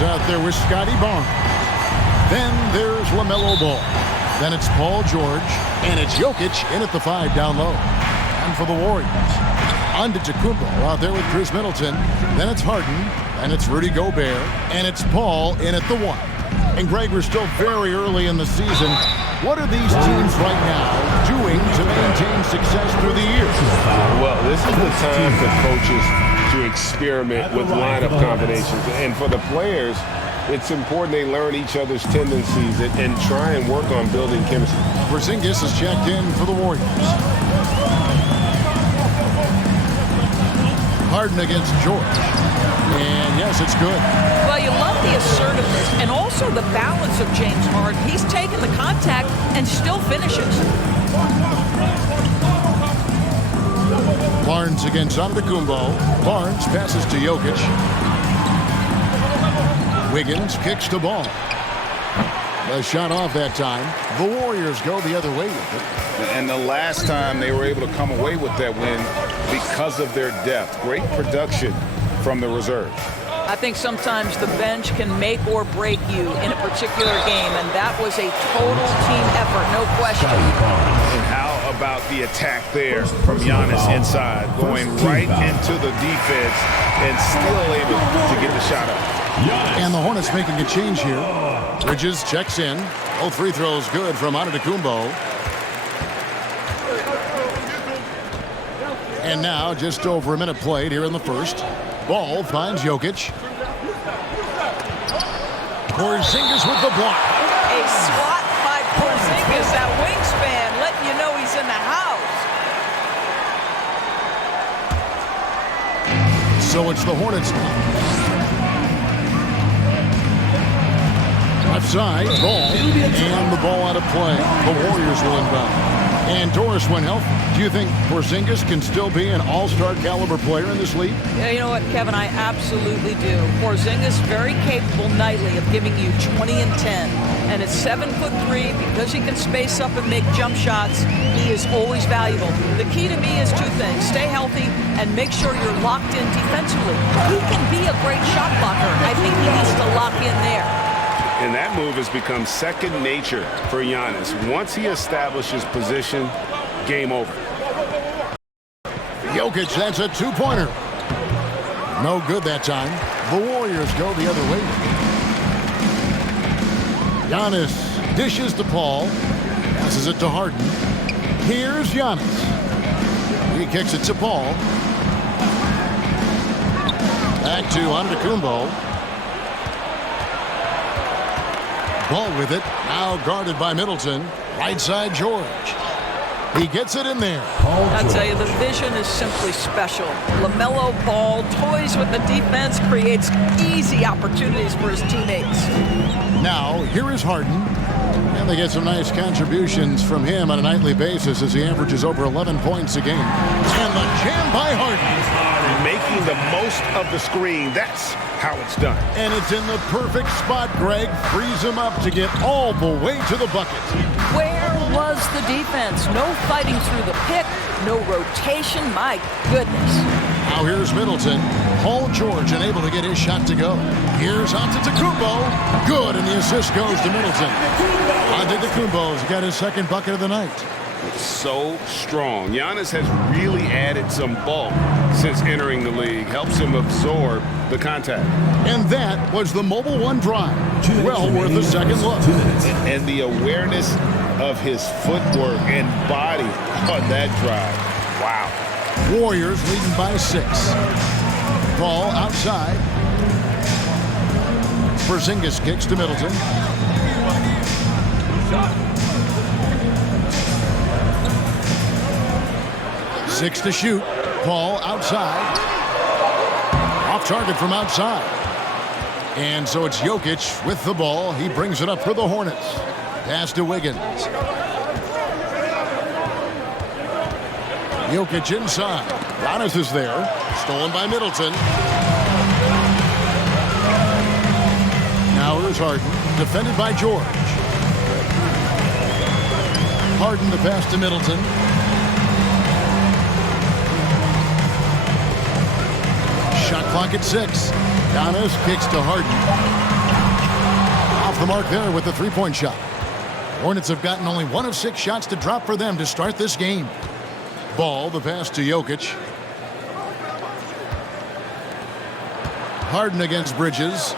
is out there with Scotty Barnes. Then there's LaMelo Ball. Then it's Paul George. And it's Jokic in at the 5 down low. And for the Warriors, Antetokounmpo out there with Chris Middleton. Then it's Harden. And it's Rudy Gobert. And it's Paul in at the 1. And Greg, we're still very early in the season. What are these teams right now doing to maintain success through the years? Well, this is the time for coaches to experiment with lineup combinations. And for the players, it's important they learn each other's tendencies and try and work on building chemistry. Porzingis is checked in for the Warriors. Harden against George. And yes, it's good. Well, you love the assertiveness and also the balance of James Harden. He's taken the contact and still finishes. Barnes against Antetokounmpo. Barnes passes to Jokic. Wiggins kicks the ball. A shot off that time. The Warriors go the other way with it. And the last time they were able to come away with that win because of their depth. Great production from the reserve. I think sometimes the bench can make or break you in a particular game, and that was a total team effort, no question. And how about the attack there from Giannis inside, going right into the defense and still able to get the shot up. And the Hornets making a change here. Bridges checks in. All free throws good from Antetokounmpo. And now just over a minute played here in the first. Ball finds Jokic. Porzingis with the block. A swat by Porzingis, that wingspan, letting you know he's in the house. So it's the Hornets now. Left side, ball, and the ball out of play. The Warriors will inbound. And Doris, when healthy, do you think Porzingis can still be an all-star caliber player in this league? Yeah, you know what, Kevin, I absolutely do. Porzingis very capable nightly of giving you 20 and 10. And at 7'3", because he can space up and make jump shots, he is always valuable. The key to me is 2 things. Stay healthy and make sure you're locked in defensively. He can be a great shot blocker. I think he needs to lock in there. And that move has become second nature for Giannis. Once he establishes position, game over. Jokic, that's a 2-pointer. No good that time. The Warriors go the other way. Giannis dishes to Paul. Passes it to Harden. Here's Giannis. He kicks it to Paul. Back to Antetokounmpo. Ball with it. Now guarded by Middleton. Right side George. He gets it in there. I tell you, the vision is simply special. LaMelo Ball toys with the defense, creates easy opportunities for his teammates. Now, here is Harden. And they get some nice contributions from him on a nightly basis as he averages over 11 points a game. And the jam by Harden. Making the most of the screen. That's how it's done. And it's in the perfect spot, Greg. Frees him up to get all the way to the bucket. Where was the defense? No fighting through the pick, no rotation. My goodness. Now here's Middleton. Paul George unable to get his shot to go. Here's Antetokounmpo. Good, and the assist goes to Middleton. Antetokounmpo's got his second bucket of the night. So strong. Giannis has really added some bulk since entering the league. Helps him absorb the contact. And that was the Mobile One drive. Well worth a second look. And the awareness of his footwork and body on that drive. Wow. Warriors leading by 6. Ball outside. Porzingis kicks to Middleton. 6 to shoot. Paul outside. Off target from outside. And so it's Jokic with the ball. He brings it up for the Hornets. Pass to Wiggins. Jokic inside. Giannis is there. Stolen by Middleton. Now here's Harden. Defended by George. Harden the pass to Middleton. Shot clock at 6. Giannis kicks to Harden. the mark there with the three-point shot. Hornets have gotten only 1 of 6 shots to drop for them to start this game. Ball, the pass to Jokic. Harden against Bridges.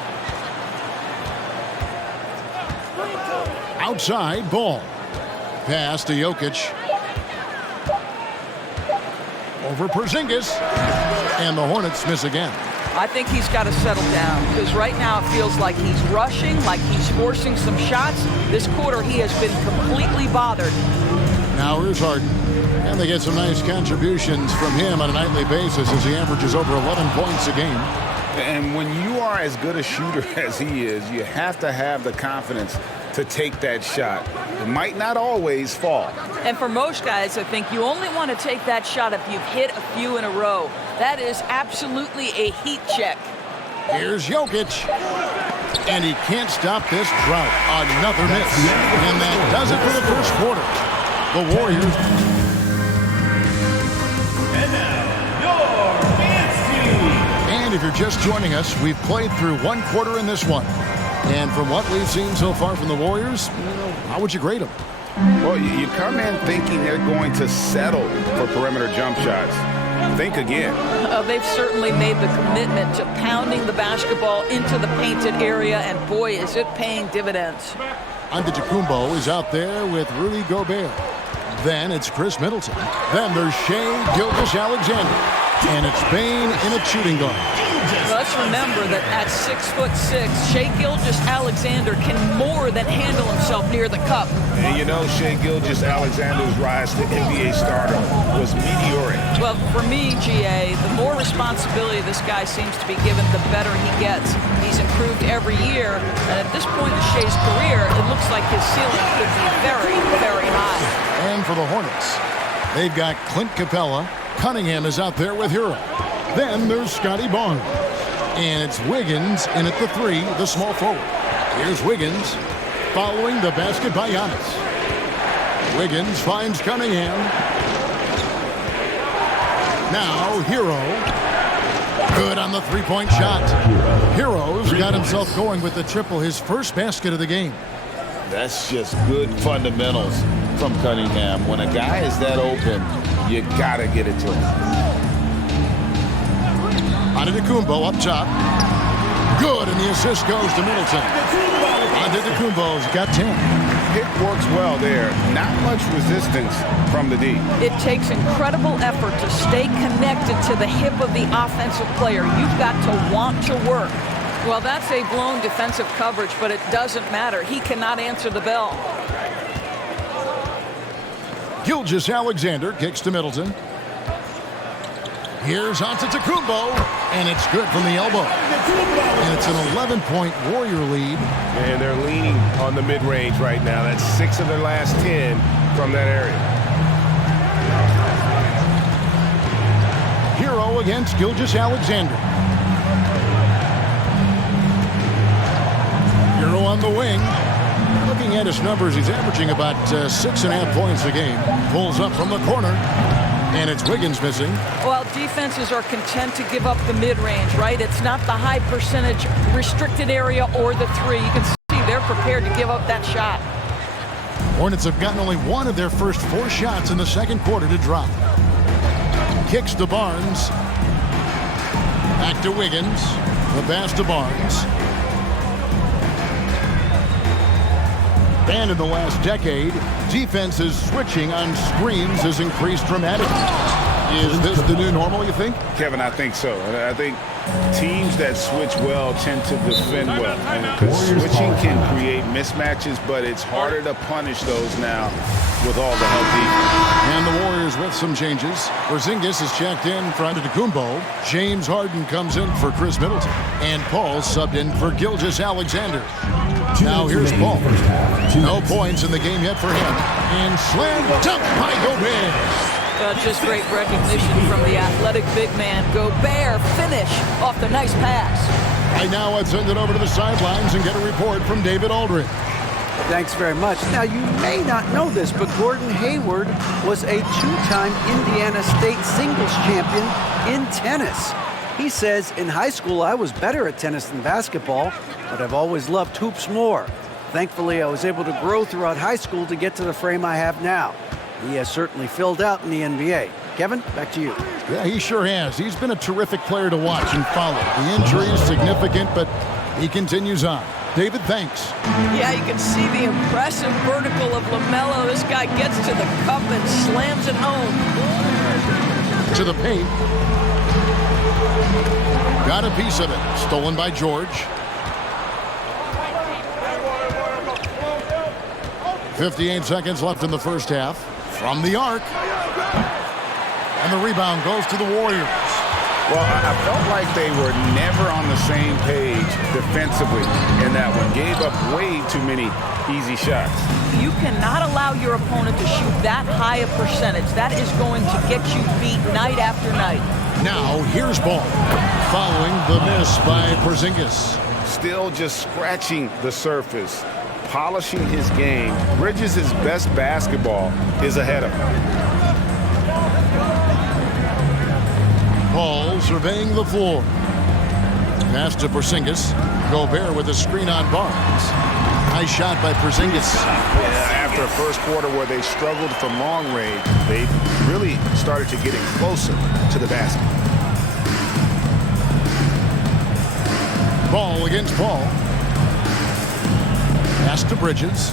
Outside, Ball. Pass to Jokic. Over Porzingis. And the Hornets miss again. I think he's got to settle down because right now it feels like he's rushing, like he's forcing some shots. This quarter he has been completely bothered. Now here's Harden. And they get some nice contributions from him on a nightly basis as he averages over 11 points a game. And when you are as good a shooter as he is, you have to have the confidence to take that shot. It might not always fall. And for most guys, I think you only want to take that shot if you've hit a few in a row. That is absolutely a heat check. Here's Jokic. And he can't stop this drought. Another miss. And that does it for the first quarter. The Warriors. And now, your dance team. And if you're just joining us, we've played through 1 quarter in this one. And from what we've seen so far from the Warriors, how would you grade them? Well, you come in thinking they're going to settle for perimeter jump shots. Think again. They've certainly made the commitment to pounding the basketball into the painted area, and boy, is it paying dividends. Antetokounmpo is out there with Rudy Gobert. Then it's Chris Middleton. Then there's Shai Gilgeous-Alexander. And it's Bane in a shooting guard. Let's remember that at 6'6", Shai Gilgeous-Alexander can more than handle himself near the cup. And you know, Shai Gilgeous-Alexander's rise to NBA stardom was meteoric. Well, for me, GA, the more responsibility this guy seems to be given, the better he gets. He's improved every year, and at this point in Shai's career, it looks like his ceiling could be very, very high. And for the Hornets, they've got Clint Capella. Cunningham is out there with Hero. Then there's Scotty Barnes. And it's Wiggins in at the 3, the small forward. Here's Wiggins following the basket by Giannis. Wiggins finds Cunningham. Now Hero. Good on the three-point shot. Hero's got himself going with the triple, his first basket of the game. That's just good fundamentals from Cunningham. When a guy is that open, you gotta get it to him. Antetokounmpo up top. Good, and the assist goes to Middleton. Antetokounmpo's got 10. Pick works well there. Not much resistance from the D. It takes incredible effort to stay connected to the hip of the offensive player. You've got to want to work. Well, that's a blown defensive coverage, but it doesn't matter. He cannot answer the bell. Gilgeous-Alexander kicks to Middleton. Here's Antetokounmpo, and it's good from the elbow. And it's an 11-point Warrior lead. And they're leaning on the mid-range right now. That's 6 of their last 10 from that area. Hero against Gilgeous-Alexander. Hero on the wing. Looking at his numbers, he's averaging about 6.5 points a game. Pulls up from the corner. And it's Wiggins missing. Well, defenses are content to give up the mid-range, right? It's not the high percentage restricted area or the 3. You can see they're prepared to give up that shot. Hornets have gotten only 1 of their first 4 shots in the second quarter to drop. Kicks to Barnes. Back to Wiggins. The pass to Barnes. And in the last decade, defenses switching on screens has increased dramatically. Is this the new normal, you think? Kevin, I think so. I think teams that switch well tend to defend well. Because switching can create mismatches, but it's harder to punish those now with all the help defense. And the Warriors with some changes. Porzingis is checked in for Antetokounmpo. James Harden comes in for Chris Middleton. And Paul subbed in for Gilgeous-Alexander. Now here's Paul. No points in the game yet for him. And slam dunk by Gobert. Just great recognition from the athletic big man. Gobert finish off the nice pass. Right now, let's send it over to the sidelines and get a report from David Aldridge. Thanks very much. Now, you may not know this, but Gordon Hayward was a 2-time Indiana State singles champion in tennis. He says, in high school, I was better at tennis than basketball, but I've always loved hoops more. Thankfully, I was able to grow throughout high school to get to the frame I have now. He has certainly filled out in the NBA. Kevin, back to you. Yeah, he sure has. He's been a terrific player to watch and follow. The injury is significant, but he continues on. David, thanks. Yeah, you can see the impressive vertical of LaMelo. This guy gets to the cup and slams it home. To the paint. Got a piece of it. Stolen by George. 58 seconds left in the first half. From the arc. And the rebound goes to the Warriors. Well, I felt like they were never on the same page defensively in that one. Gave up way too many easy shots. You cannot allow your opponent to shoot that high a percentage. That is going to get you beat night after night. Now, here's Ball. Following the miss by Porzingis. Still just scratching the surface, polishing his game. Bridges' best basketball is ahead of him. Ball surveying the floor. Pass to Porzingis. Gobert with a screen on Barnes. Nice shot by Porzingis. Yeah, after a first quarter where they struggled from long range, they really started to getting closer to the basket. Ball against Ball. Pass to Bridges.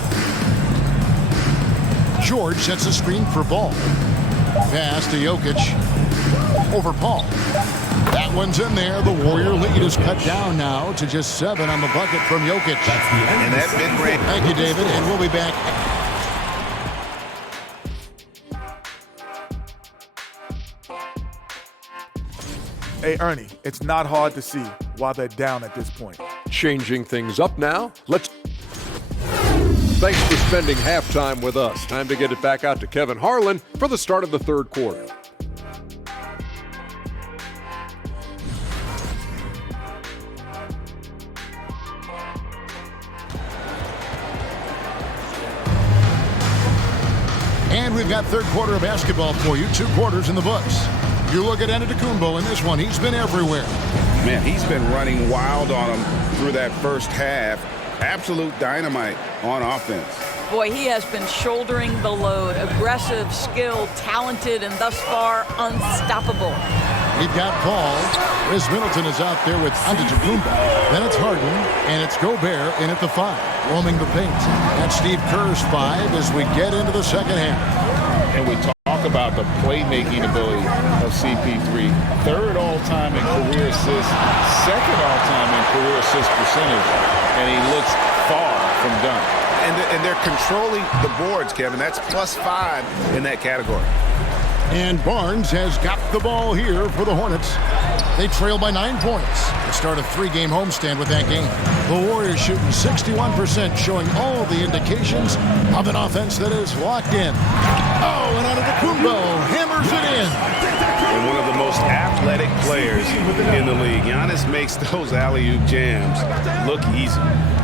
George sets a screen for Ball. Pass to Jokic. Over Paul. That one's in there. The Warrior lead is cut down now to just 7 on the bucket from Jokic. And that big break. Thank you, David, and we'll be back. Hey, Ernie, it's not hard to see why they're down at this point. Changing things up now. Thanks for spending halftime with us. Time to get it back out to Kevin Harlan for the start of the third quarter. And we've got third quarter of basketball for you. 2 quarters in the books. You look at Antetokounmpo in this one. He's been everywhere. Man, he's been running wild on him through that first half. Absolute dynamite on offense. Boy, he has been shouldering the load. Aggressive, skilled, talented, and thus far unstoppable. We've got Paul. Chris Middleton is out there with Antetokounmpo. Then it's Harden, and it's Gobert in at the 5, roaming the paint. That's Steve Kerr's 5 as we get into the second half. And we talk about the playmaking ability of CP3. 3rd all-time in career assists, 2nd all-time in career assist percentage, and he looks far from done. And they're controlling the boards, Kevin. That's +5 in that category. And Barnes has got the ball here for the Hornets. They trail by 9 points to start a 3-game homestand with that game. The Warriors shooting 61%, showing all the indications of an offense that is locked in. Oh, and Antetokounmpo hammers it in. And one of the most athletic players in the league. Giannis makes those alley-oop jams look easy.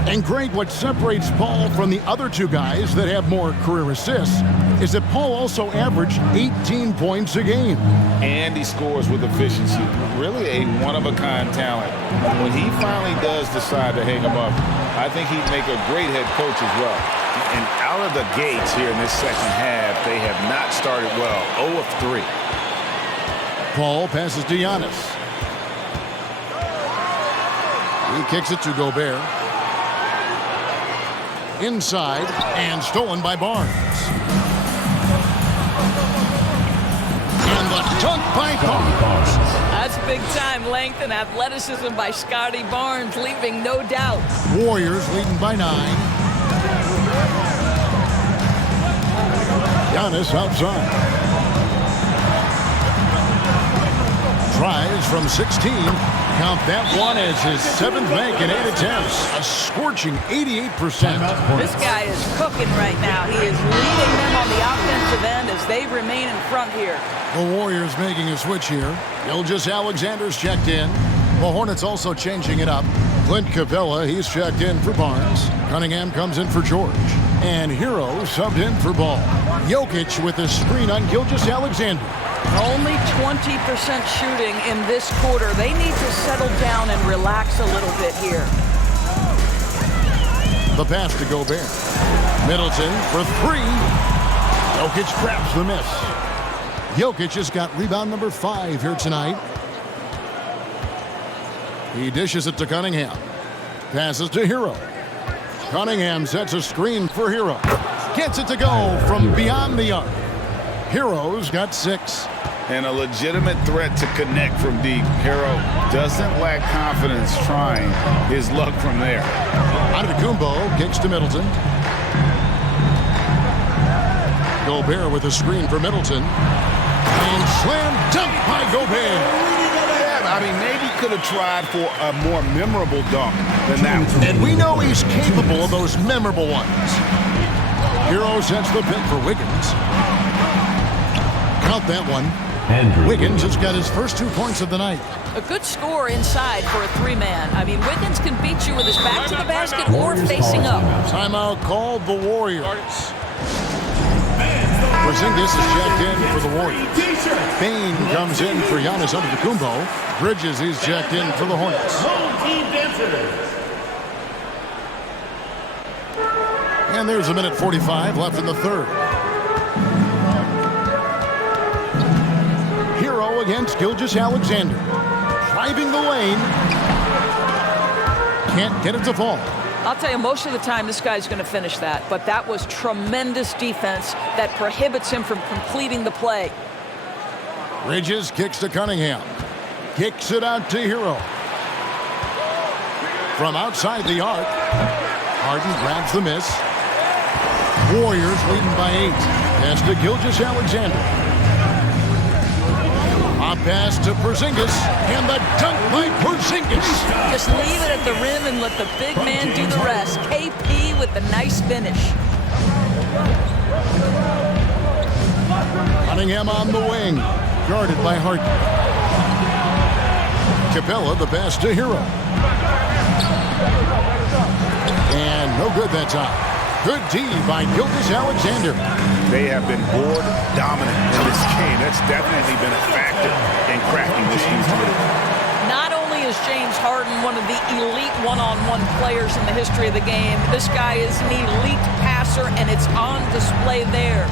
And great, what separates Paul from the other 2 guys that have more career assists is that Paul also averaged 18 points a game. And he scores with efficiency. Really a one-of-a-kind talent. When he finally does decide to hang him up, I think he'd make a great head coach as well. And out of the gates here in this second half, they have not started well. 0 of 3. Paul passes to Giannis. He kicks it to Gobert. Inside and stolen by Barnes. And the dunk by Barnes. That's big-time length and athleticism by Scotty Barnes, leaving no doubt. Warriors leading by 9. Giannis outside. Tries from 16. Count that one as his 7th make in 8 attempts. A scorching 88%. This guy is cooking right now. He is leading them on the offensive end as they remain in front here. The Warriors making a switch here. Gilgeous Alexander's checked in. The Hornets also changing it up. Clint Capella, he's checked in for Barnes. Cunningham comes in for George. And Hero subbed in for Ball. Jokic with a screen on Gilgeous Alexander. Only 20% shooting in this quarter. They need to settle down and relax a little bit here. The pass to Gobert. Middleton for three. Jokic traps the miss. Jokic has got rebound number 5 here tonight. He dishes it to Cunningham. Passes to Hero. Cunningham sets a screen for Hero. Gets it to go from beyond the arc. Hero's got 6. And a legitimate threat to connect from deep. Hero doesn't lack confidence trying his luck from there. Antetokounmpo kicks to Middleton. Gobert with a screen for Middleton. And slam dunk by Gobert. I mean, maybe could have tried for a more memorable dunk than that one. And we know he's capable of those memorable ones. Hero sets the pick for Wiggins. Count that one. Wiggins has got his first 2 points of the night. A good score inside for a 3-man. I mean, Wiggins can beat you with his back to the basket or facing up. Timeout called the Warriors. Porzingis is checked in for the Warriors. Bain comes in for Giannis Antetokounmpo. Bridges is checked in for the Hornets. And there's 1:45 left in the third. Hero against Gilgeous-Alexander. Driving the lane. Can't get it to fall. I'll tell you, most of the time this guy's going to finish that, but that was tremendous defense that prohibits him from completing the play. Bridges kicks to Cunningham. Kicks it out to Hero. From outside the arc, Harden grabs the miss. Warriors leading by 8. Pass to Gilgeous-Alexander. A pass to Porzingis, and the dunk by Porzingis. Just leave it at the rim and let the big man do the rest. KP with the nice finish. Cunningham on the wing, guarded by Harden. Capella, the pass to Hero. And no good that time. Good D by Gilgeous-Alexander. They have been board dominant in this game. That's definitely been a factor in cracking this Houston lead. Not only is James Harden one of the elite one-on-one players in the history of the game, this guy is an elite passer, and it's on display there.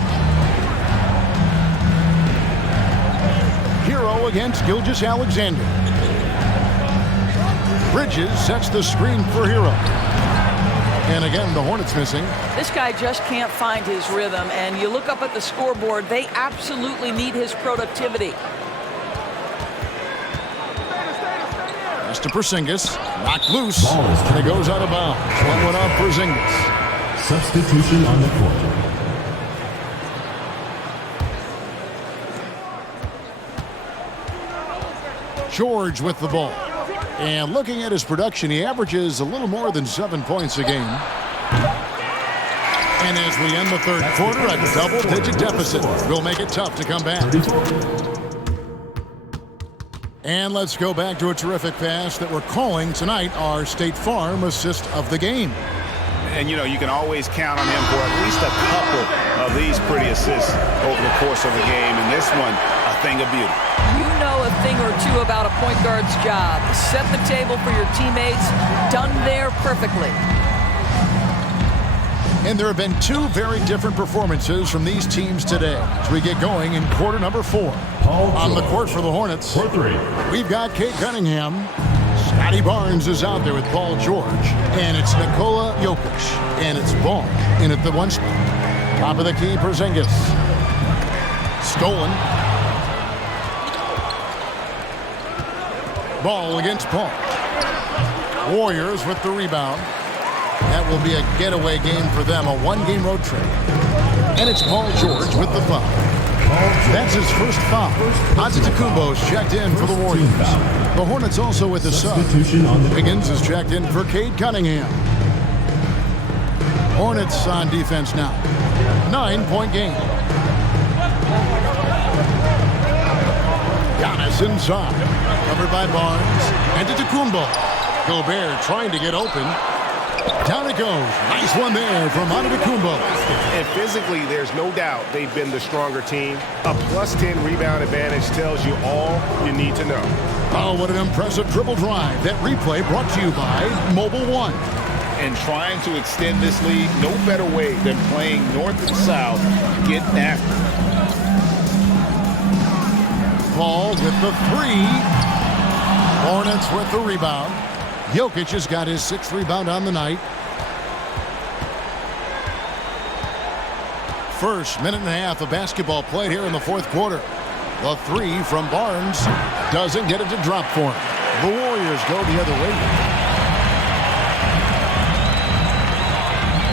Hero against Gilgeous-Alexander. Bridges sets the screen for Hero. And again, the Hornets missing. This guy just can't find his rhythm, and you look up at the scoreboard, they absolutely need his productivity. Pass to Porzingis, knocked loose, and it goes out of bounds. One went off Porzingis. Substitution on the court. George with the ball. And looking at his production, he averages a little more than 7 points a game. And as we end the third quarter, a double-digit deficit will make it tough to come back. And let's go back to a terrific pass that we're calling tonight our State Farm assist of the game. And, you know, you can always count on him for at least a couple of these pretty assists over the course of the game. And this one, a thing of beauty. You know a thing or two about a point guard's job. Set the table for your teammates. Done there perfectly. And there have been 2 very different performances from these teams today as we get going in quarter number 4. On the court for the Hornets, we've got Cade Cunningham. Scotty Barnes is out there with Paul George. And it's Nikola Jokic. And it's Ball in at the one spot. Top of the key, Porzingis. Stolen. Ball against Paul. Warriors with the rebound. That will be a getaway game for them, a 1-game road trip. And it's Paul George with the foul. That's his first foul. Antetokounmpo's checked in for the Warriors. The Hornets also with the sub. Wiggins is checked in for Cade Cunningham. Hornets on defense now. 9-point game. Giannis inside. Covered by Barnes. Antetokounmpo. Gobert trying to get open. Down it goes. Nice one there from Antetokounmpo. And physically, there's no doubt they've been the stronger team. A +10 rebound advantage tells you all you need to know. Oh, what an impressive dribble drive. That replay brought to you by Mobile One. and trying to extend this lead, no better way than playing north and south, getting after it. Ball with the three. Hornets with the rebound. Jokic has got his 6th rebound on the night. First minute and a half of basketball played here in the 4th quarter. The three from Barnes doesn't get it to drop for him. The Warriors go the other way.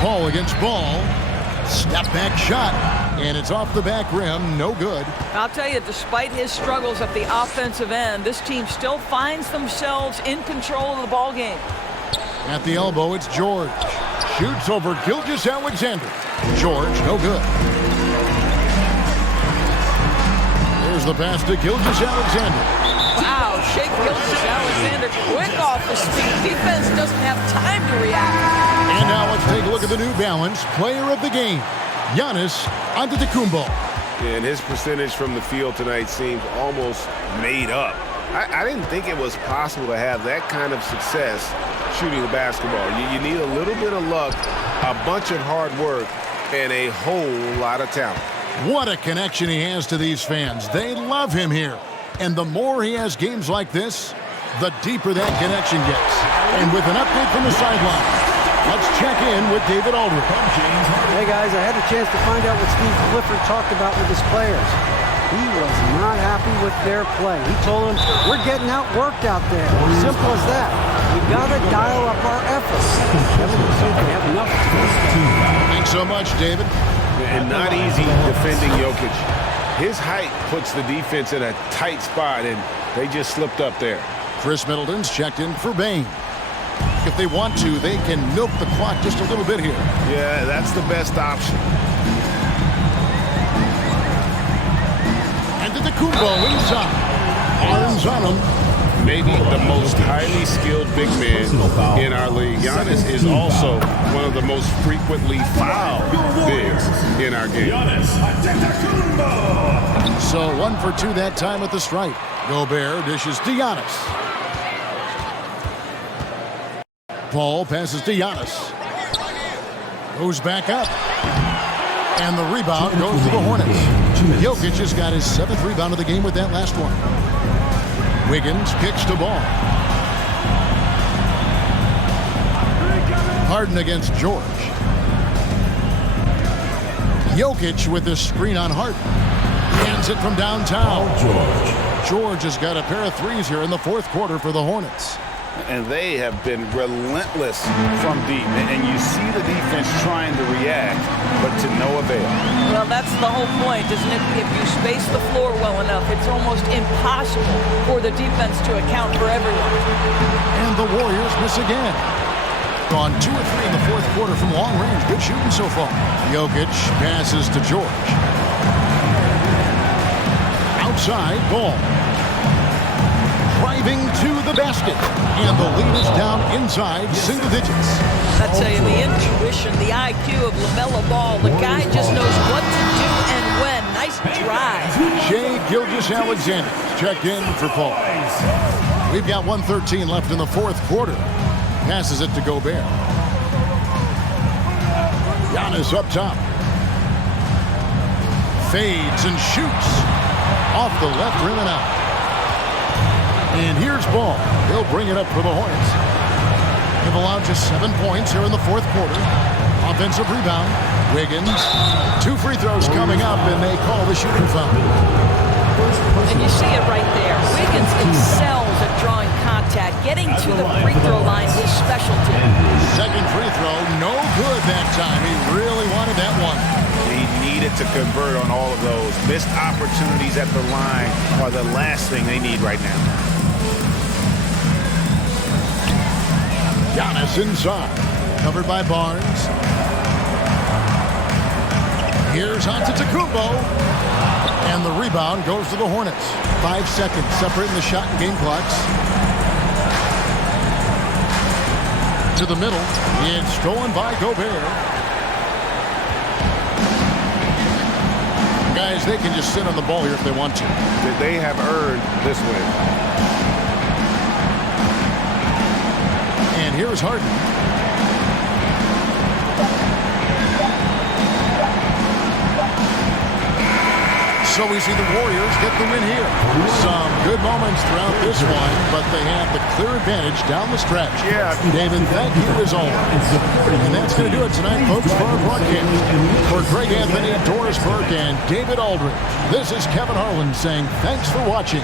Ball against ball. Step back shot. And it's off the back rim. No good. I'll tell you, despite his struggles at the offensive end, this team still finds themselves in control of the ball game. At the elbow, it's George. Shoots over Gilgeous-Alexander. George, no good. There's the pass to Gilgeous-Alexander. Wow, Shake Gilgeous-Alexander quick off his feet. Defense doesn't have time to react. And now let's take a look at the New Balance player of the game, Giannis Antetokounmpo. And his percentage from the field tonight seems almost made up. I didn't think it was possible to have that kind of success shooting the basketball. You need a little bit of luck, a bunch of hard work, and a whole lot of talent. What a connection he has to these fans. They love him here. And the more he has games like this, the deeper that connection gets. And with an update from the sideline, let's check in with David Aldridge. Hey guys, I had a chance to find out what Steve Clifford talked about with his players. He was not happy with their play. He told them, we're getting outworked out there. Simple as that. We got to dial up our efforts. They have enough. Thanks so much, David. And not easy defending Jokic. His height puts the defense in a tight spot, and they just slipped up there. Chris Middleton's checked in for Bane. If they want to, they can milk the clock just a little bit here. Yeah, that's the best option. Antetokounmpo inside. Arms on him. Maybe the most highly skilled big man in our league. Giannis is also one of the most frequently fouled bigs in our game. So 1 for 2 that time at the stripe. Gobert dishes to Giannis. Paul passes to Giannis. Goes back up. And the rebound goes to the Hornets. Jokic has got his 7th rebound of the game with that last one. Wiggins kicks to ball. Harden against George. Jokic with the screen on Harden. Hands it from downtown. George has got a pair of threes here in the 4th quarter for the Hornets. And they have been relentless from deep. And you see the defense trying to react, but to no avail. Well, that's the whole point, isn't it? If you space the floor well enough, it's almost impossible for the defense to account for everyone. And the Warriors miss again. Gone 2 or 3 in the 4th quarter from long range. Good shooting so far. Jokic passes to George. Outside, ball. Driving to the basket. And the lead is down inside single digits. I tell you, the intuition, the IQ of LaMelo Ball, the guy just knows what to do and when. Nice drive. Shai Gilgeous-Alexander checked in for Paul. We've got 1:13 left in the 4th quarter. Passes it to Gobert. Giannis up top. Fades and shoots. Off the left rim and out. And here's Ball. He'll bring it up for the Hornets. They've allowed just 7 points here in the 4th quarter. Offensive rebound. Wiggins. 2 free throws coming up, and they call the shooting foul. And you see it right there. Wiggins excels at drawing contact. Getting to the free throw line is specialty. Second free throw, no good that time. He really wanted that one. He needed to convert on all of those. Missed opportunities at the line are the last thing they need right now. Giannis inside. Covered by Barnes. Here's Antetokounmpo. And the rebound goes to the Hornets. 5 seconds separating the shot and game clocks. To the middle. It's stolen by Gobert. Guys, they can just sit on the ball here if they want to. They have earned this win. And here's Harden. So we see the Warriors get the win here. Some good moments throughout this one, but they have the clear advantage down the stretch. Yeah. David, thank you as always. And that's going to do it tonight, folks, for our broadcast. For Greg Anthony, Doris Burke, and David Aldridge, this is Kevin Harlan saying thanks for watching.